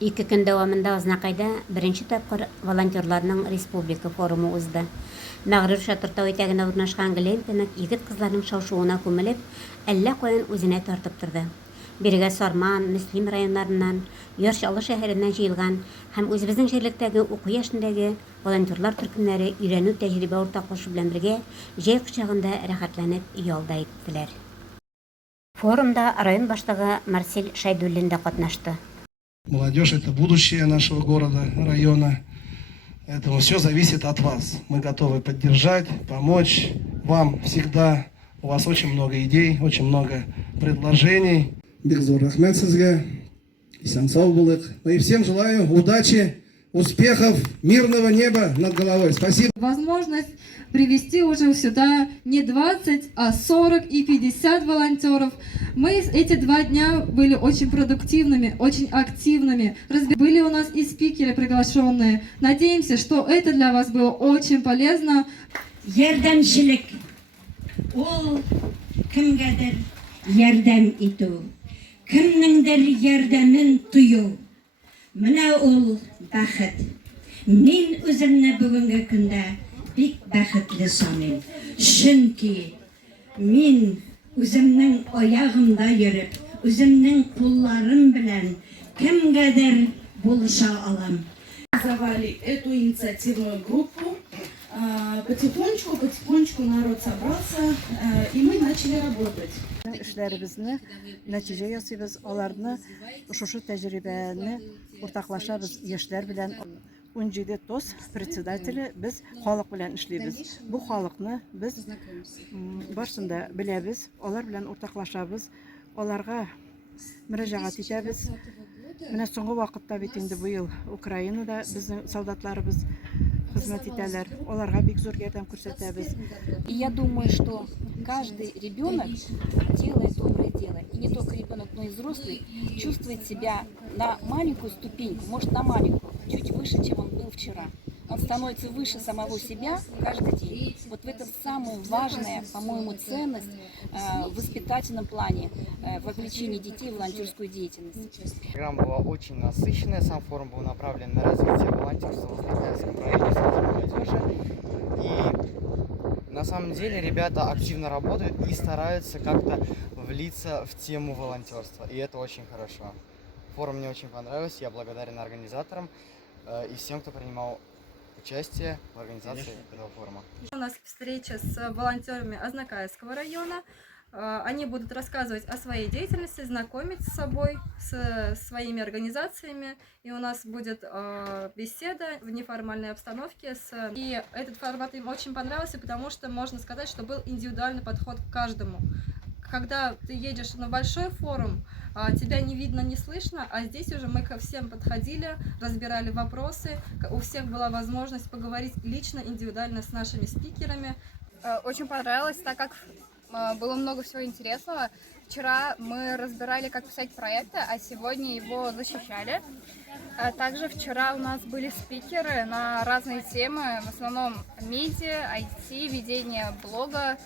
2 көн дәвамында Азнакайда беренче тапкыр волонтерларның республика форумы узды. Мәгърур Шатыртау итәгенә урнашкан глентинг егет-кызларның шау-шуына күмелеп, әллә каян үзенә тартып торды. Бирегә Сарман, Мөслим районнарыннан, Яр-Чаллы шәһәреннән җыелган һәм үзебезнең җирлектәге уку яшендәге волонтерлар төркемнәре өйрәнү тәҗрибә уртаклашу белән бергә җәй кочагында рәхәтләнеп ялда иттеләр. Форумда район башлыгы Марсель Шайдуллин да катнашты. Молодежь – это будущее нашего города, района. Поэтому все зависит от вас. Мы готовы поддержать, помочь вам всегда. У вас очень много идей, очень много предложений. Бекзор рахмет сізге, исән сау булык. Ну и всем желаю удачи, успехов, мирного неба над головой. Спасибо. Возможность привести уже сюда не 20, а 40 и 50 волонтеров. Мы эти 2 дня были очень продуктивными, очень активными. Были у нас и спикеры приглашенные. Надеемся, что это для вас было очень полезно. Ярдәмчелек ул кемгәдер ярдәм итү, кемнеңдер ярдәмен тою. Менә ул бәхет. Мин үземне бүгенге көндә бик бәхетле саныйм. Чөнки мин үземнең аягымда йөреп, үземнең кулларым белән кемгәдер булыша алам. Организовали эту инициативную группу. Потихонечку народ собрался, и мы начали работать. Эшләребезне нәтиҗә ясыйбыз, аларны шушы тәҗрибәне уртаклашабыз яшьләр белән. 17 ТОС председателе без халык белән эшлибез. Бу халыкны без барсында беләбез, алар белән уртаклашабыз, аларга мөрәҗәгать итәбез. Менә соңгы вакытта бит инде бу ел Украинада безнең солдатларыбыз хезмәт итәләр, аларга бик зур ярдәм күрсәтәбез. И я думаю, что каждый ребенок, делая доброе дело, и не только ребенок, но и взрослый, чувствует себя на маленькую ступеньку, может на маленькую, чуть выше, чем он был вчера. Он становится выше самого себя каждый день. Вот в этом самая важная, по-моему, ценность в воспитательном плане, в вовлечении детей в волонтерскую деятельность. Программа была очень насыщенная, сам форум был направлен на развитие волонтерства в Азнакайском районе среди молодежи. И на самом деле ребята активно работают и стараются как-то влиться в тему волонтерства. И это очень хорошо. Форум мне очень понравился, я благодарен организаторам и всем, кто принимал участие в организации этого форума. У нас встреча с волонтерами Азнакайского района. Они будут рассказывать о своей деятельности, знакомить с собой, с своими организациями. И у нас будет беседа в неформальной обстановке. И этот формат им очень понравился, потому что можно сказать, что был индивидуальный подход к каждому. Когда ты едешь на большой форум, тебя не видно, не слышно, а здесь уже мы ко всем подходили, разбирали вопросы, у всех была возможность поговорить лично, индивидуально с нашими спикерами. Очень понравилось, так как было много всего интересного. Вчера мы разбирали, как писать проекты, а сегодня его защищали. Также вчера у нас были спикеры на разные темы, в основном медиа, IT, ведение блога.